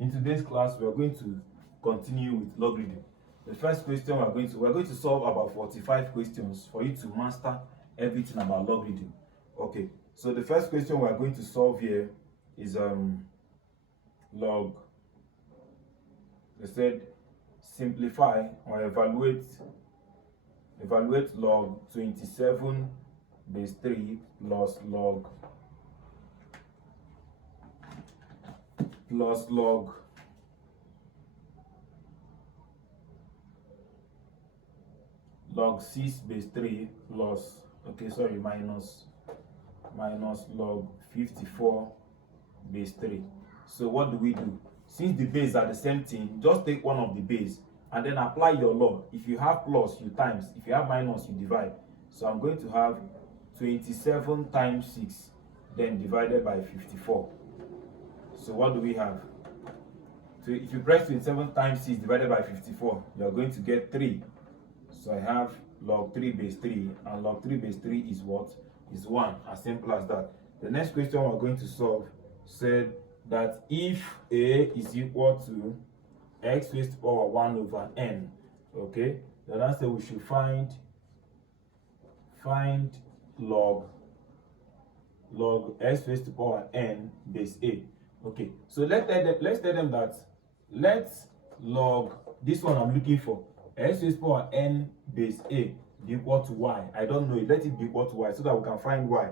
In today's class, we are going to continue with logarithm. The first question we are going to solve about 45 questions for you to master everything about logarithm. Okay, so the first question we are going to solve here is log. They said simplify or evaluate log 27 base 3 plus log log 6 base 3 plus minus log 54 base 3. So what do we do? Since the base are the same thing, just take one of the base and then apply your law. If you have plus, you times. If you have minus, you divide. So I'm going to have 27 times 6 then divided by 54. So what do we have? So if you press 27 times 6 divided by 54, you are going to get 3. So I have log 3 base 3, and log 3 base 3 is what? Is 1. As simple as that. The next question we're going to solve said that if a is equal to x raised to the power 1 over n, okay, then I say we should find log x raised to the power n base a. Okay, so let's tell them that let's log this one I'm looking for, x raised to the power n base a be equal to y. I don't know it. Let it be equal to y so that we can find y.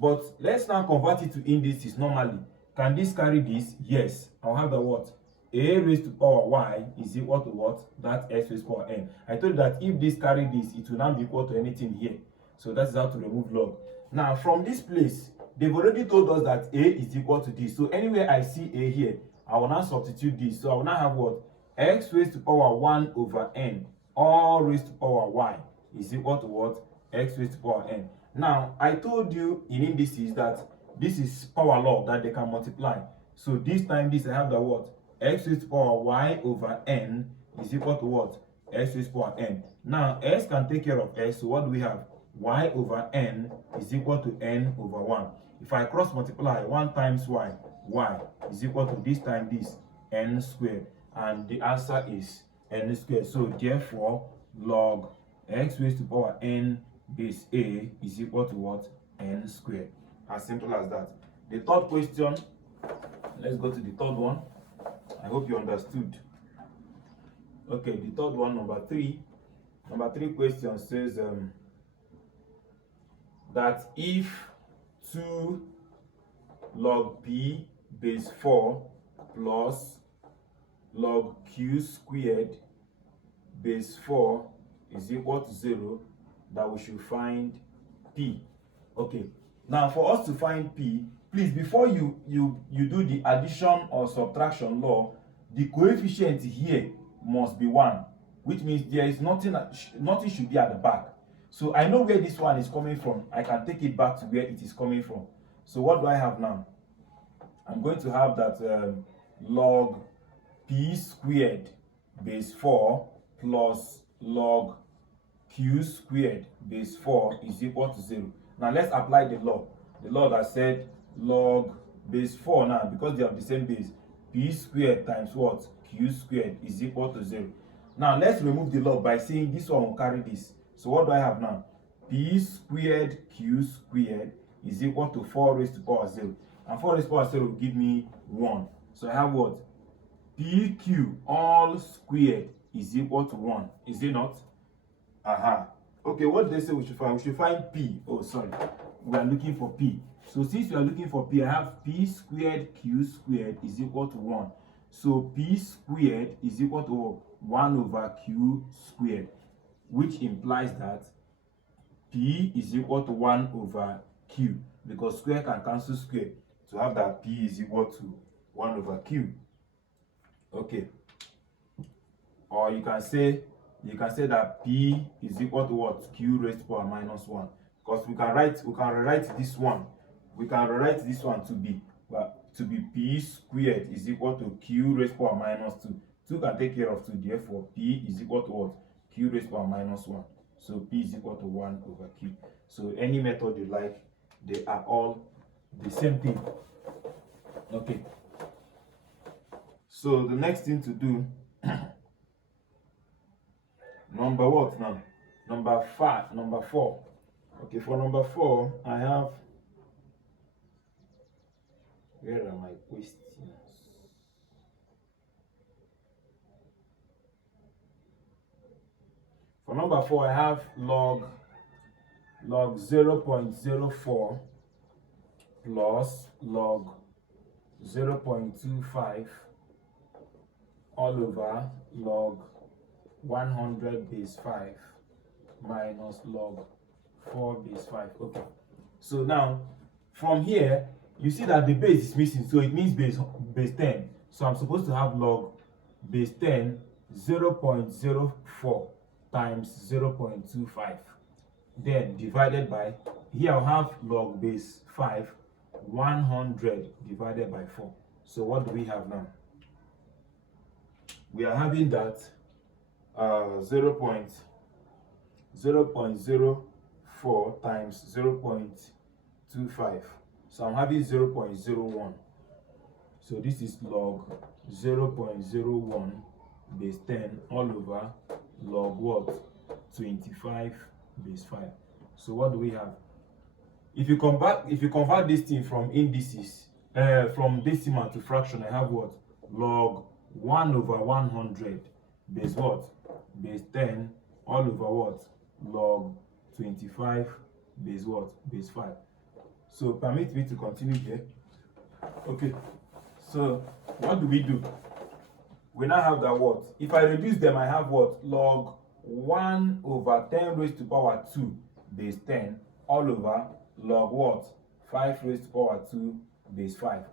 But let's now convert it to indices normally. Can this carry this? Yes. I'll have the what? A raised to the power y is equal to what? That x raised to the power n. I told you that if this carry this, it will not be equal to anything here. So that's how to remove log. Now from this place, they've already told us that a is equal to this. So anywhere I see a here, I will now substitute this. So I will now have what? X raised to the power 1 over n, all raised to the power y is equal to what? X raised to the power n. Now, I told you in indices that this is power law that they can multiply. So this time this I have the what? X raised to the power y over n is equal to what? X raised to the power n. Now, s can take care of s. So what do we have? Y over n is equal to n over 1. If I cross multiply 1 times y is equal to this time this, n squared. And the answer is n squared. So therefore, log x raised to the power n base a is equal to what? N squared. As simple as that. The third question, let's go to the third one. I hope you understood. Okay, the third one, number three question says that if 2 log p base 4 plus log q squared base 4 is equal to 0, that we should find p. Okay, now for us to find p, please, before you do the addition or subtraction law, the coefficient here must be 1, which means there is nothing should be at the back. So I know where this one is coming from. I can take it back to where it is coming from. So what do I have now? I'm going to have that log p squared base 4 plus log q squared base 4 is equal to 0. Now let's apply the law. The law that said log base 4 now, because they have the same base, p squared times what? Q squared is equal to 0. Now let's remove the log by saying this one will carry this. So what do I have now? P squared q squared is equal to 4 raised to the power 0. And 4 raised to the power 0 will give me 1. So I have what? PQ all squared is equal to 1. Is it not? Okay, what did they say we should find? We should find P. Oh, sorry. We are looking for P. So since we are looking for P, I have P squared Q squared is equal to 1. So P squared is equal to 1 over Q squared, which implies that P is equal to 1 over Q, because square can cancel square. To have that P is equal to 1 over Q. Okay. Or you can say that P is equal to what? Q raised to the power minus 1. Because we can rewrite this one. We can rewrite this one to be P squared is equal to Q raised to the power minus 2. 2 can take care of 2. Therefore, P is equal to what? Q raised to the power minus 1. So P is equal to 1 over Q. So any method you like, they are all the same thing. Okay. So the next thing to do, number what now? Number 4. Okay, for number 4, I have, where are my questions? For number 4, I have log 0.04 plus log 0.25 all over log 100 base 5 minus log 4 base 5. Okay, so now from here you see that the base is missing, so it means base 10. So I'm supposed to have log base 10 0.04 times 0.25, then divided by, here I'll have log base 5 100 divided by 4. So what do we have now? We are having that 0.04 times 0.25. So I'm having 0.01. So this is log 0.01 base 10 all over log what? 25 base 5. So what do we have? If you convert this thing from indices, from decimal to fraction, I have what? Log 1 over 100 base what? Base 10 all over what? Log 25 base what? Base 5. So permit me to continue here. Okay, so what do? We now have that what? If I reduce them, I have what? Log 1 over 10 raised to power 2 base 10 all over log what? 5 raised to power 2 base 5.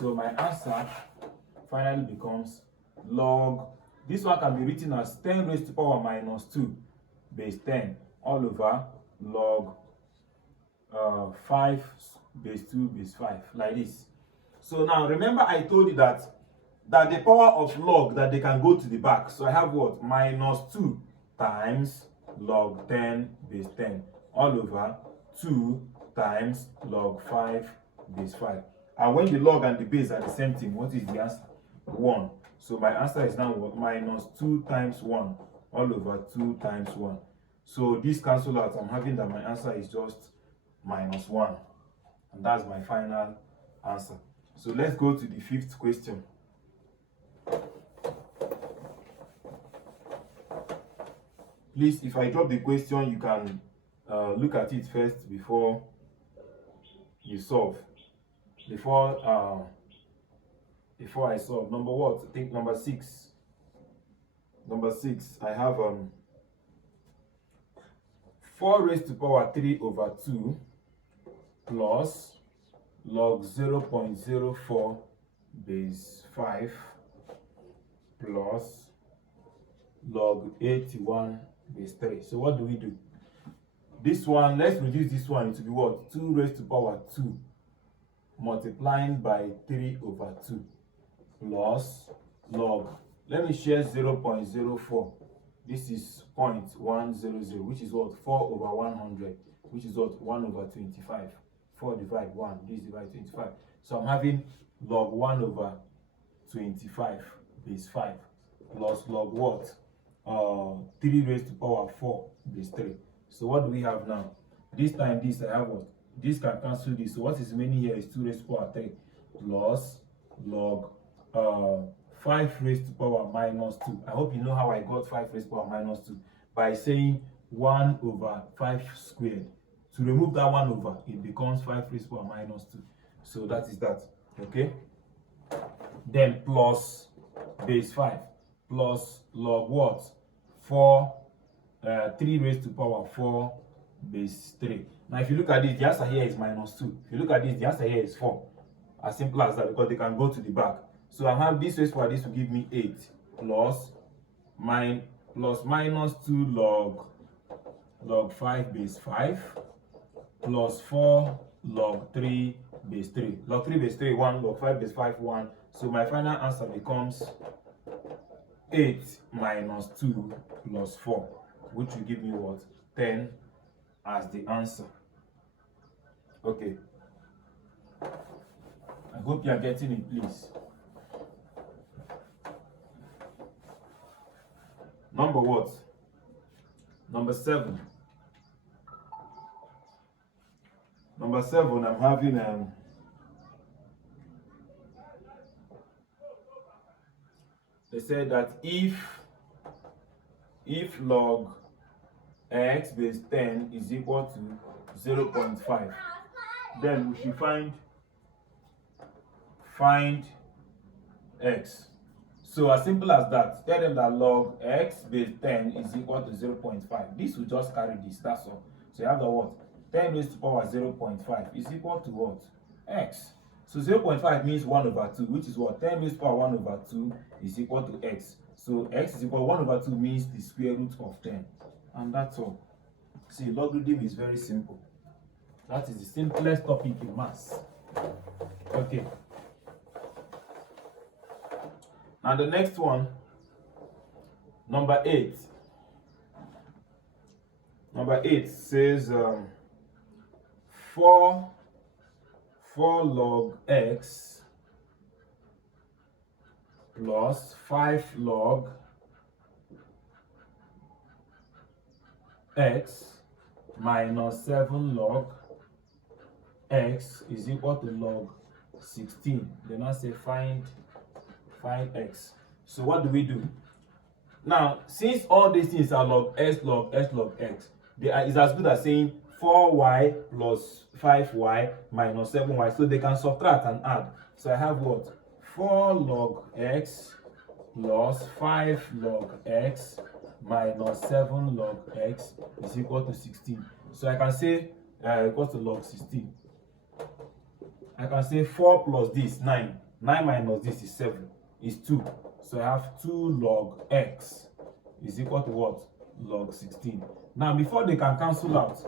So my answer finally becomes log, this one can be written as 10 raised to power minus 2 base 10 all over log 5 base 2 base 5, like this. So now remember I told you that the power of log, that they can go to the back. So I have what? Minus 2 times log 10 base 10 all over 2 times log 5 base 5. And when the log and the base are the same thing, what is the answer? 1. So my answer is now what? Minus 2 times 1 all over 2 times 1. So this cancel out. I'm having that my answer is just minus 1. And that's my final answer. So let's go to the 5th question. Please, if I drop the question, you can look at it first before you solve. Before I solve. Number what? I think number 6. Number 6, I have 4 raised to power 3 over 2 plus log 0.04 base 5 plus log 81 base 3. So what do? This one, let's reduce this one. It will be what? 2 raised to power 2 multiplying by 3 over 2 plus log, let me share 0.04. This is 0.100, which is what? 4 over 100, which is what? 1 over 25. 4 divide 1, this divide 25. So I'm having log 1 over 25 base 5 plus log what? 3 raised to power 4 base 3. So what do we have now? This time this, I have what? This can cancel this. So what is remaining here is 2 raised to power 3 plus log 5 raised to power minus 2. I hope you know how I got 5 raised to power minus 2. By saying 1 over 5 squared. To remove that 1 over, it becomes 5 raised to power minus 2. So that is that. Okay? Then plus base 5 plus log what? 3 raised to power 4 base 3. Now if you look at this, the answer here is minus 2. If you look at this, the answer here is 4. As simple as that, because they can go to the back. So I have this raised to power, this will give me 8 plus minus 2 log 5 base 5 plus 4 log 3 base 3. Log 3 base 3 1, log 5 base 5 1. So my final answer becomes 8 minus 2 plus 4, which will give me what? 10 as the answer. Okay. I hope you are getting it, please. Number what? Number 7. Number 7, I'm having they said that if log x base 10 is equal to 0.5, then we should find x. So as simple as that, tell them that log x base 10 is equal to 0.5. This will just carry this, that's all. So you have the what? 10 raised to power 0.5 is equal to what? X. So 0.5 means 1 over 2, which is what? 10 raised to power 1 over 2 is equal to x. So x is equal to 1 over 2 means the square root of 10. And that's all. See, logarithm is very simple. That is the simplest topic in maths. Okay. And the next one, number 8. Number 8 says 4 log x plus 5 log x minus 7 log x is equal to log 16. Then I say find x. So what do we do? Now, since all these things are log s log s log x, it's as good as saying 4y plus 5y minus 7y. So they can subtract and add. So I have what? 4 log x plus 5 log x minus 7 log x is equal to 16. So I can say equal to log 16. I can say 4 plus this, 9. 9 minus this is 7, is 2. So I have 2 log x is equal to what? Log 16. Now, before they can cancel out,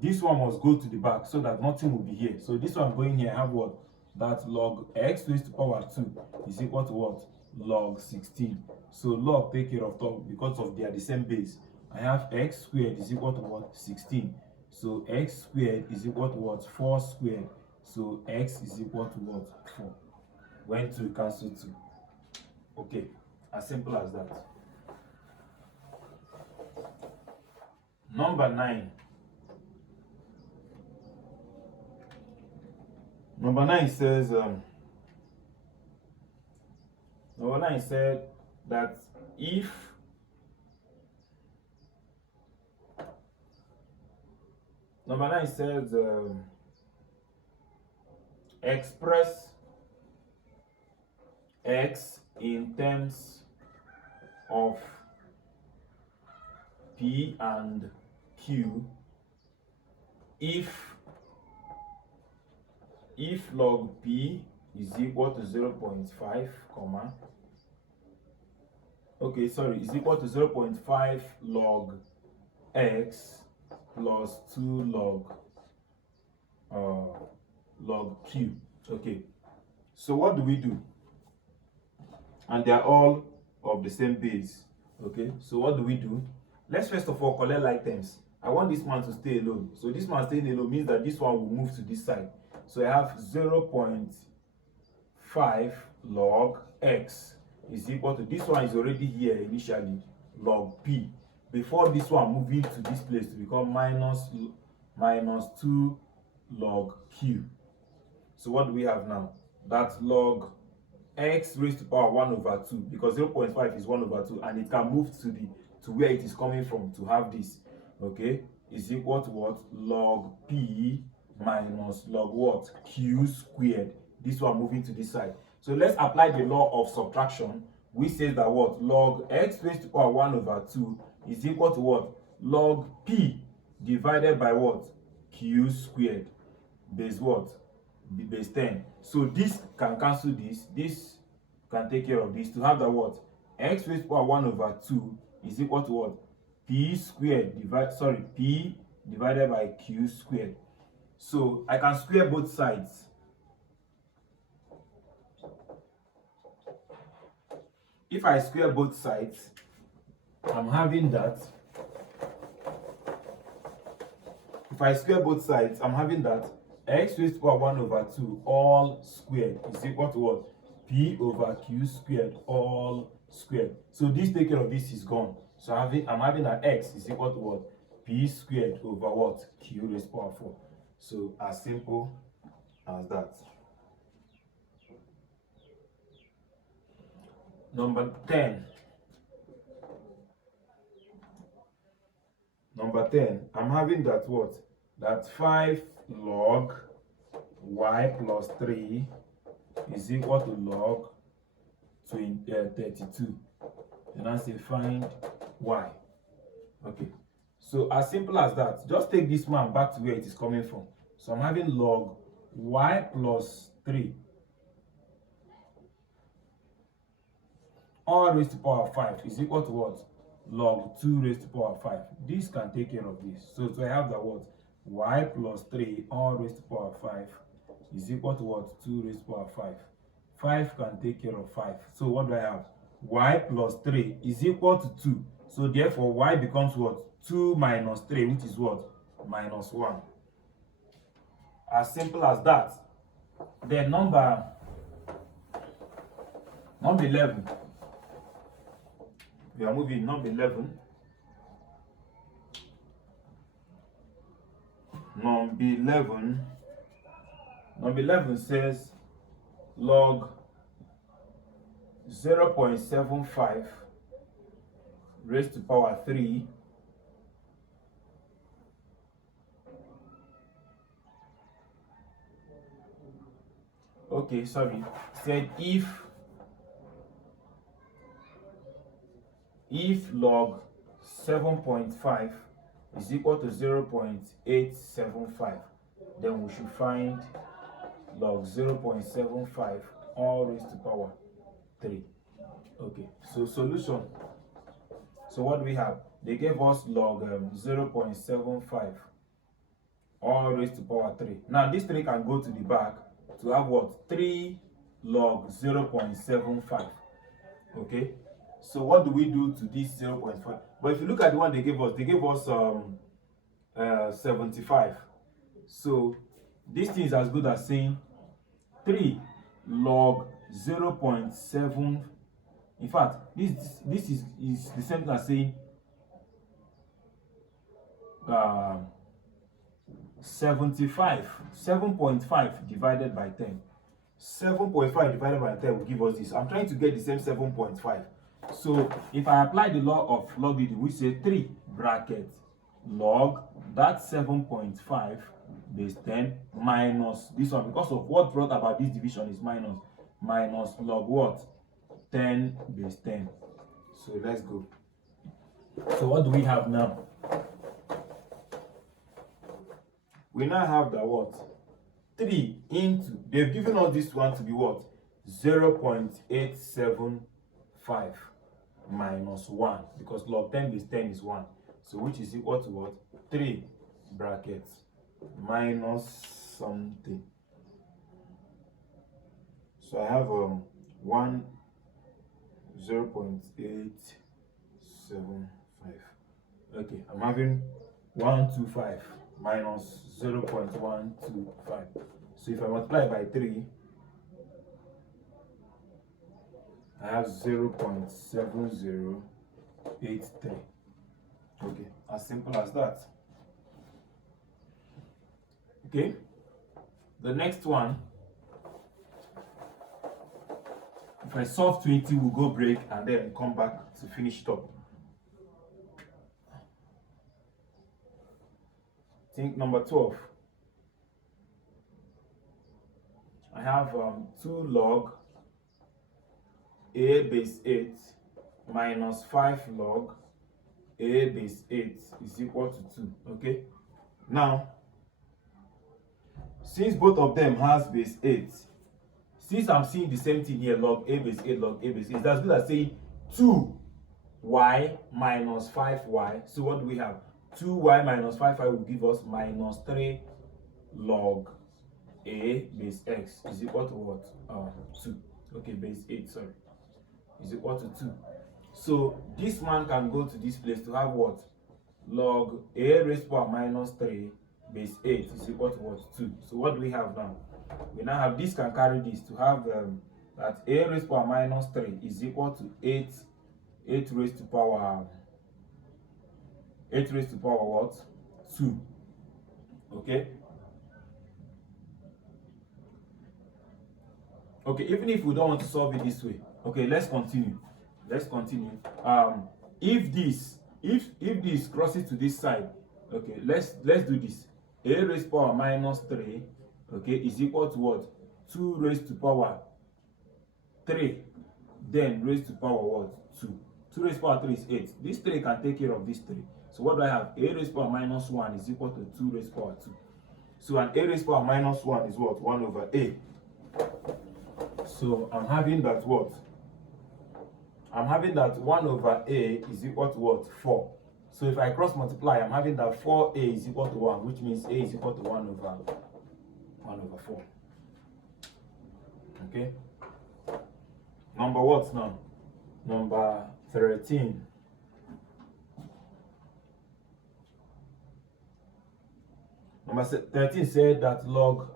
this one must go to the back so that nothing will be here. So this one going here, I have what? That log x raised to power 2 is equal to what? Log 16. So log take care of top because of they are the same base. I have x squared is equal to what? 16. So x squared is equal to what? 4 squared. So x is equal to what? 4. When 2 cancel 2. Okay, as simple as that. Number 9. Number 9 says number 9 said that if number 9 says express x in terms of p and q if log p is equal to 0.5 comma is equal to 0.5 log x plus 2 log q. Okay, so what do we do? And they are all of the same base. Okay, so what do we do? Let's first of all collect like terms. I want this one to stay alone. So this one staying alone means that this one will move to this side. So I have 0.5 log x is equal to, this one is already here initially, log p. Before this one moving to this place to become minus 2 log q. So what do we have now? That log x raised to power 1 over 2, because 0.5 is 1 over 2, and it can move to where it is coming from to have this, okay, is equal to what? Log p minus log what? Q squared. This one moving to this side. So let's apply the law of subtraction, which says that what? Log x raised to power 1 over 2 is equal to what? Log p divided by what? Q squared base what? Base 10. So this can cancel this. This can take care of this to have the what? X raised to power 1 over 2 is equal to what? P squared P divided by Q squared. So I can square both sides. If I square both sides, I'm having that. If I square both sides, I'm having that x raised to power 1 over 2 all squared is equal to what? P over Q squared all squared. So this take care of this is gone. So I'm having an x is equal to what? P squared over what? Q raised to power 4. So as simple as that. Number 10. Number 10, I'm having that what? That 5 log y plus 3 is equal to log 32. And I say find y. Okay. So as simple as that, just take this man back to where it is coming from. So I'm having log y plus 3 all raised to power 5 is equal to what? Log 2 raised to power 5. This can take care of this. So I have that what? Y plus 3 all raised to power 5 is equal to what? 2 raised to power 5. 5 can take care of 5. So what do I have? Y plus 3 is equal to 2. So therefore y becomes what? 2 minus 3, which is what? Minus 1. As simple as that. Then number 11. We are moving number 11. Number 11 says log 0.75 raised to power 3 said if log 7.5 is equal to 0.875, then we should find log 0.75 all raised to power 3. Okay, so solution. So what do we have? They gave us log 0.75 all raised to power 3. Now this 3 can go to the back to have what? 3 log 0.75. Okay, so what do we do to this 0.5? But if you look at the one they gave us 75. So this thing is as good as saying 3 log 0.7. In fact, this is the same thing as saying 7.5 divided by 10. 7.5 divided by 10 will give us this. I'm trying to get the same 7.5. So if I apply the law of logarithm, we say 3 bracket log that 7.5 base 10 minus this one, because of what brought about this division is minus log what? 10 base 10. So let's go. So what do we have now? We now have the what? 3 into, they've given us this one to be what? 0.875 minus 1, because log 10 base 10 is 1. So which is equal to what? 3 brackets minus something. So I have 0.875. Okay, I'm having 125 minus 0.125. So if I multiply by 3, I have 0.7083. Okay, as simple as that. Okay, the next one, if I solve 20, we'll go break and then come back to finish it up. Think number 12. I have 2 log a base 8 minus 5 log a base 8 is equal to 2. Okay, now since both of them has base 8, since I'm seeing the same thing here, log a base 8 log a base 8, that's good as saying 2y minus 5y. So what do we have? 2y minus 5y will give us minus 3 log a base x is equal to what? 2. Okay, base 8, sorry, is equal to 2. So this one can go to this place to have what? Log a raised to power minus 3 base 8 is equal to what? 2. So what do we have now? We now have this can carry this to have that a raised to power minus 3 is equal to 8 raised to power 8 raised to power what? 2. Okay? Okay, even if we don't want to solve it this way, okay, let's continue. Let's continue. If this crosses to this side, okay, let's do this. A raised to power minus 3, okay, is equal to what? 2 raised to power 3, then raised to power what? 2. 2 raised to power 3 is 8. This 3 can take care of this 3. So what do I have? A raised to power minus 1 is equal to 2 raised to power 2. So an A raised to power minus 1 is what? 1 over A. So I'm having that what? I'm having that 1 over A is equal to what? 4. So if I cross multiply, I'm having that 4A is equal to 1, which means A is equal to 1 over 4. Okay? Number what now? Number 13. Number 13 said that log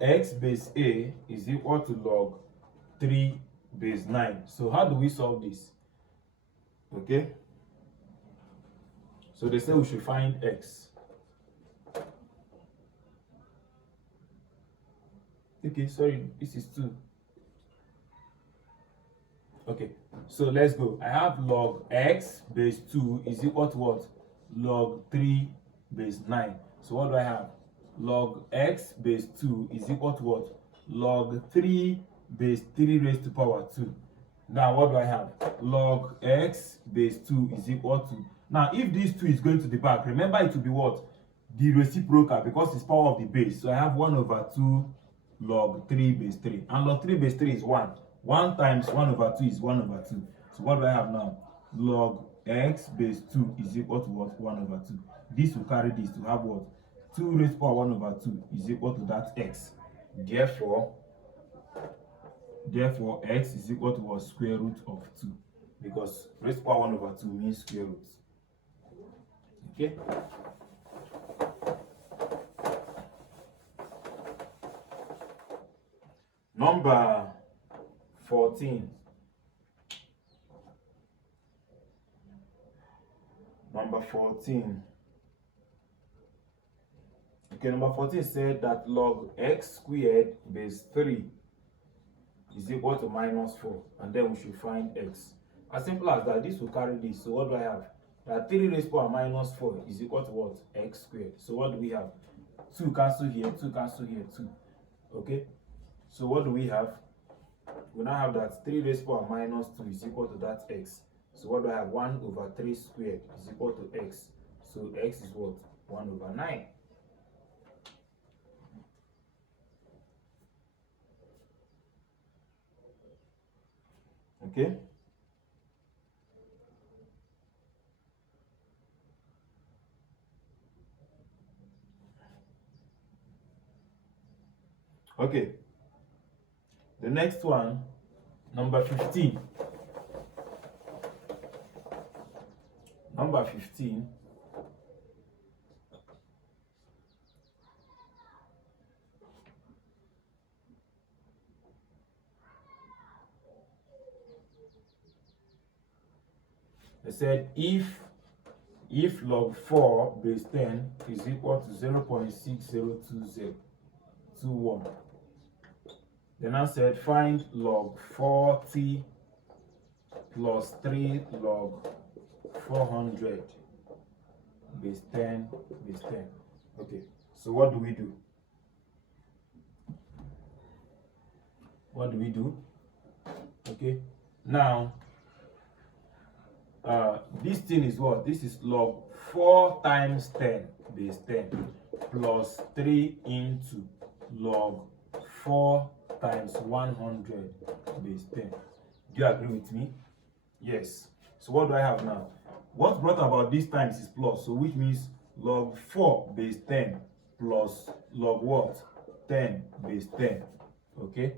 x base A is equal to log 3 base 9. So how do we solve this? Okay? So they say we should find x. Okay, sorry, this is 2. Okay, so let's go. I have log x base 2 is equal to what? Log 3 base 9. So what do I have? Log x base 2 is equal to what? Log 3 base 3 raised to power 2. Now what do I have? Log x base 2 is equal to... Now if this 2 is going to the back, remember it will be what? The reciprocal, because it's power of the base. So I have 1 over 2 log 3 base 3. And log 3 base 3 is 1. 1 times 1 over 2 is 1 over 2. So what do I have now? Log x base 2 is equal to what? 1 over 2. This will carry this to have what? 2 raised to power 1 over 2 is equal to that x. Therefore, x is equal to what? Square root of 2. Because raised to power 1 over 2 means square root. Okay? Number 14. Number 14. Okay, number 14 said that log x squared base 3 is equal to minus 4. And then we should find x. As simple as that, this will carry this. So what do I have? That 3 raised to power minus 4 is equal to what? X squared. So what do we have? 2 cancel here, 2 cancel here, 2. Okay? So what do we have? We now have that 3 raised to power minus 2 is equal to that x. So what do I have? 1 over 3 squared is equal to x. So x is what? 1 over 9. Okay? Okay. The next one, number 15. Number 15. They said if log 4 base 10 is equal to 0.602021. Then I said find log 40 plus 3 log 400 base 10 base 10. Okay, so what do we do? What do we do? Okay, now this thing is what? This is log 4 times 10 base 10 plus 3 into log 4 times 100 base 10. Do you agree with me? Yes. So what do I have now? What brought about this times is plus, so which means log 4 base 10 plus log what? 10 base 10. Okay?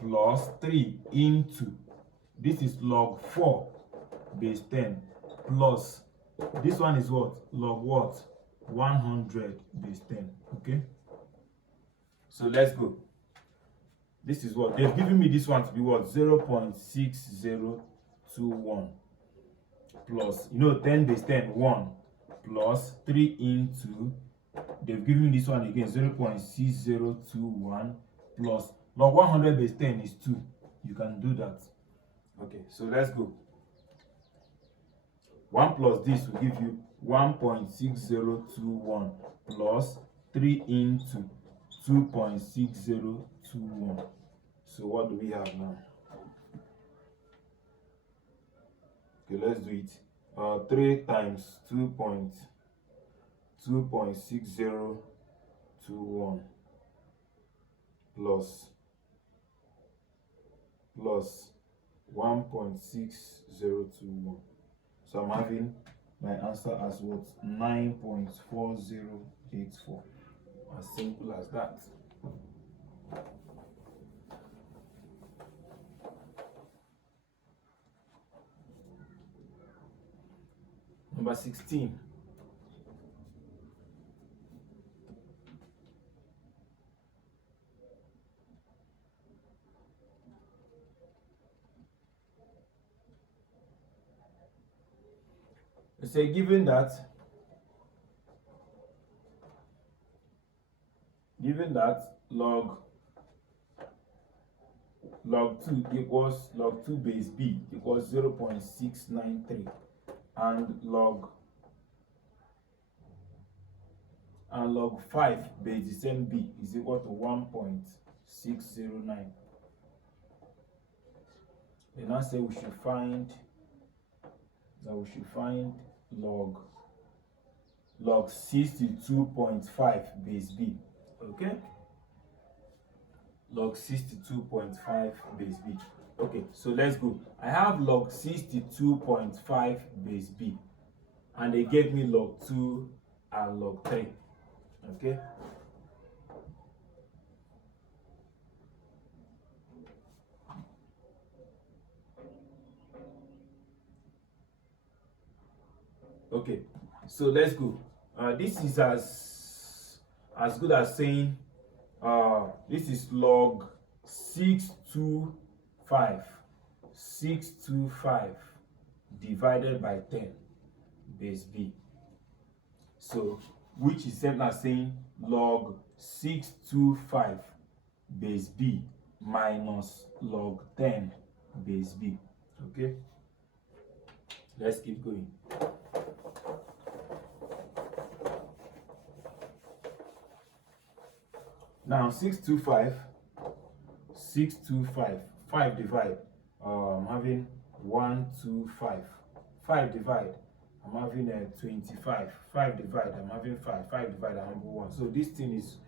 Plus 3 into, this is log 4 base 10 plus, this one is what? Log what? 100 base 10. Okay? So let's go. This is what they've given me, this one to be what? 0.6021. plus, 10 base 10, 1, plus 3 into, they've given this one again, 0.6021, plus log 100 base 10 is 2. You can do that. Okay, so let's go. 1 plus this will give you 1.6021 plus 3 into 2.6021. So what do we have now? Okay, let's do it. 3 times 2.6021 plus 1.6021. So I'm having my answer as what? 9.4084. As simple as that. Number 16. They say given that log 2 equals log 2 base b equals 0.693, and log 5 base the same b is equal to 1.609. They now say we should find log 62.5 base b. Okay, log 62.5 base b. Okay, so let's go. I have log 62.5 base b, and they gave me log 2 and log 3. Okay, okay, so let's go. This is as good as saying this is log 625 divided by 10 base b. So which is same as saying log 625 base b minus log 10 base b. Okay, let's keep going. Now 625, 5 divide, I'm having 125, 5 divide, I'm having 25, 5 divide, I'm having 5 divide, I'm having 1. So this is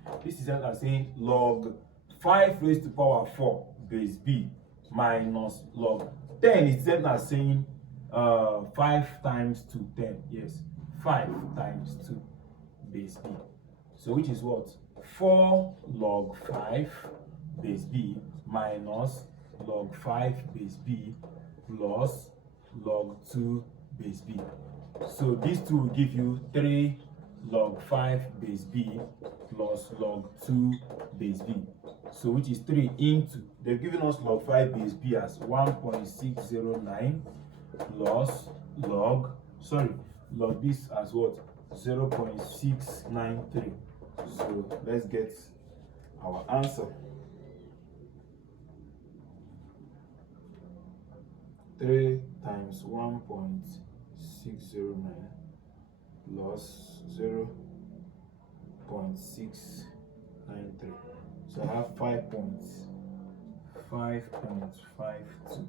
like saying log 5 raised to power 4 base b minus log 10 is same as saying 5 times 2, 10. Yes, 5 times 2 base b. So which is what? 4 log 5 base b minus log 5 base b plus log 2 base b. So these two will give you 3 log 5 base b plus log 2 base b. So which is 3 into, they've given us log 5 base b as 1.609 plus log this as what? 0.693. So let's get our answer. 3 times 1.609 plus 0.693. So I have 5.52.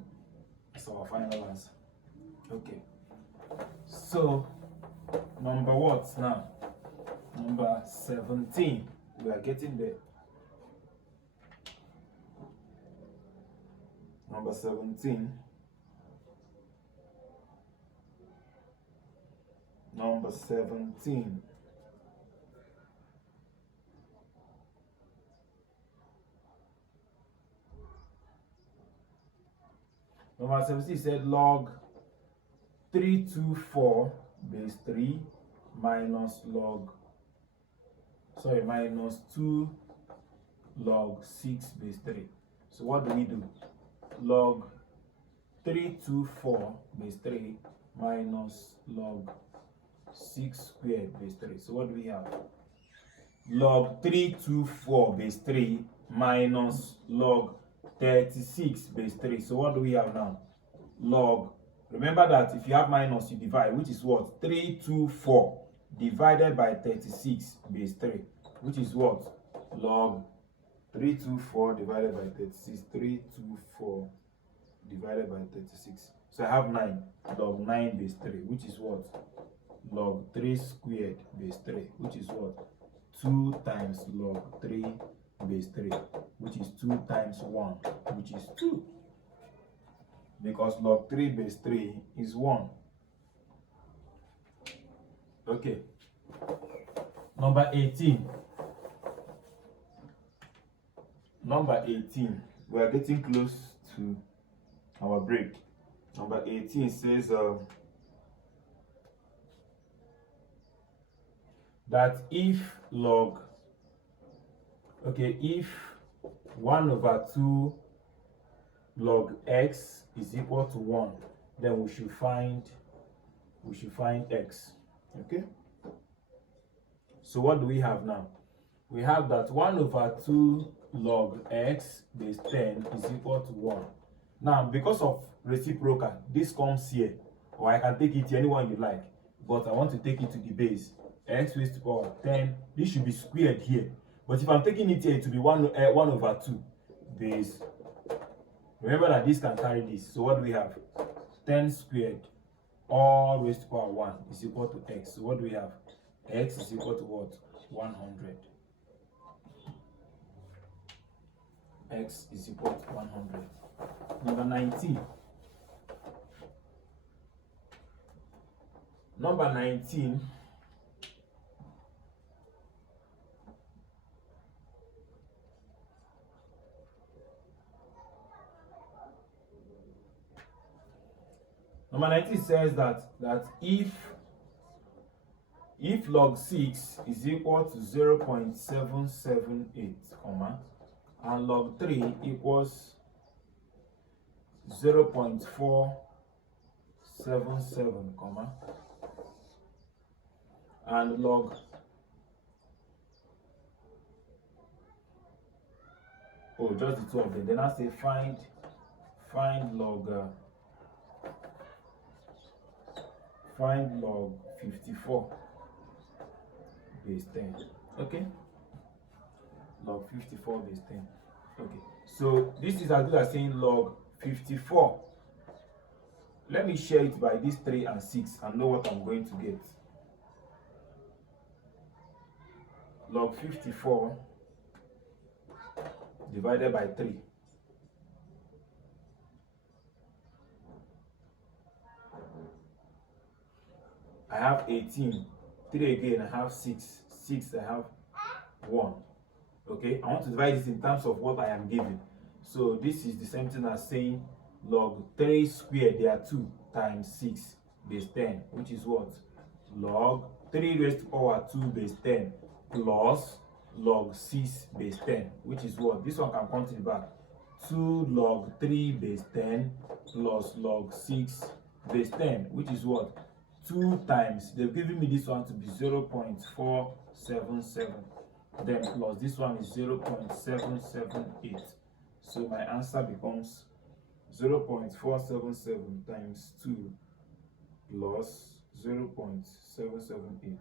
That's our final answer. Okay. So number what now? Number 17. We are getting there. Number 17. Number 17. Number 17 said log 324 base 3 minus 2 log 6 base 3. So what do we do? Log 324 base 3 minus log 6 squared base 3. So what do we have? Log 324 base 3 minus log 36 base 3. So what do we have now? Log, remember that if you have minus, you divide, which is what? 324 divided by 36 base 3, which is what? Log 324 divided by 36, 324 divided by 36. So I have 9, log 9 base 3, which is what? Log 3 squared base 3, which is what? 2 times log 3 base 3, which is 2 times 1, which is 2. Because log 3 base 3 is 1. Okay. Number 18. Number 18. We are getting close to our break. Number 18 says that if if 1 over 2 log x is equal to 1, then we should find x. Okay, so what do we have now? We have that 1 over 2 log x base 10 is equal to 1. Now, because of reciprocal, this comes here, or I can take it to anyone you like, but I want to take it to the base. X raised to the power 10, this should be squared here. But if I'm taking it here, it will be 1 over 2 base. Remember that this can carry this. So what do we have? 10 squared all raised to power 1 is equal to x. So what do we have? X is equal to what? 100. X is equal to 100. Number 19. Number 19. Number 19 says that if log 6 is equal to 0.778, and log 3 equals 0.477, and log just the two of them, then I say find log 54 base 10. Okay, log 54 base 10. Okay, so this is as good as saying log 54. Let me share it by these 3 and 6 and know what I'm going to get. Log 54 divided by 3. I have 18, 3 again, I have 6, 6, I have 1. Okay, I want to divide this in terms of what I am given. So this is the same thing as saying log 3 squared, there are 2 times 6 base 10, which is what? Log 3 raised to power 2 base 10 plus log 6 base 10, which is what? This one can come to the back. 2 log 3 base 10 plus log 6 base 10, which is what? 2 times, they've given me this one to be 0.477, then plus this one is 0.778. So my answer becomes 0.477 times 2 plus 0.778.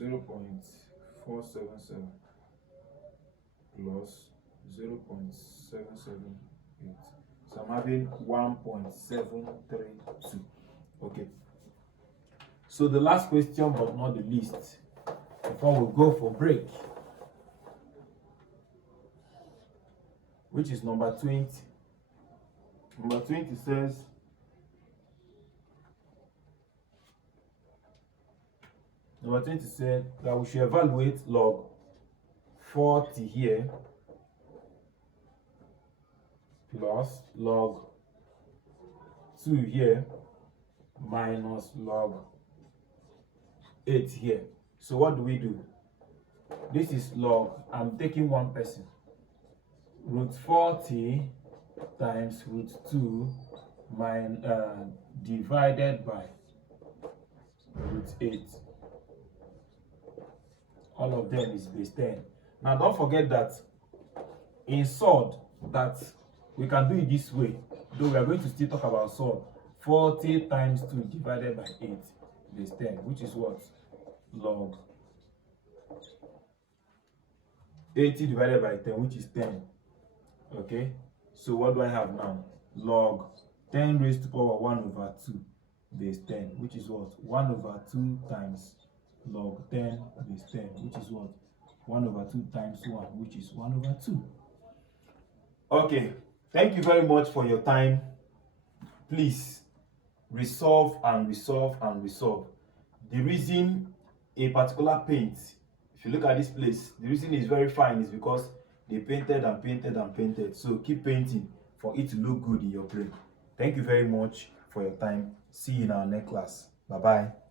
0.477 plus 0.778. So I'm having 1.732. Okay. So the last question, but not the least, before we go for break, which is number 20. Number 20 says, that we should evaluate log 40 here plus log 2 here minus log 8 here. So what do we do? This is log, I'm taking one person. Root 40 times root 2 divided by root 8. All of them is base 10. Now don't forget that in solved that we can do it this way, though we are going to still talk about solve. 40 times 2 divided by 8 base 10, which is what? Log 80 divided by 10, which is 10. Okay, so what do I have now? Log 10 raised to power 1 over 2 base 10, which is what? 1 over 2 times log 10 base 10, which is what? 1 over 2 times 1, which is 1 over 2. Okay, thank you very much for your time. Please resolve and resolve and resolve. The reason a particular paint, if you look at this place, the reason it's very fine is because they painted and painted and painted. So keep painting for it to look good in your brain. Thank you very much for your time. See you in our next class. Bye bye.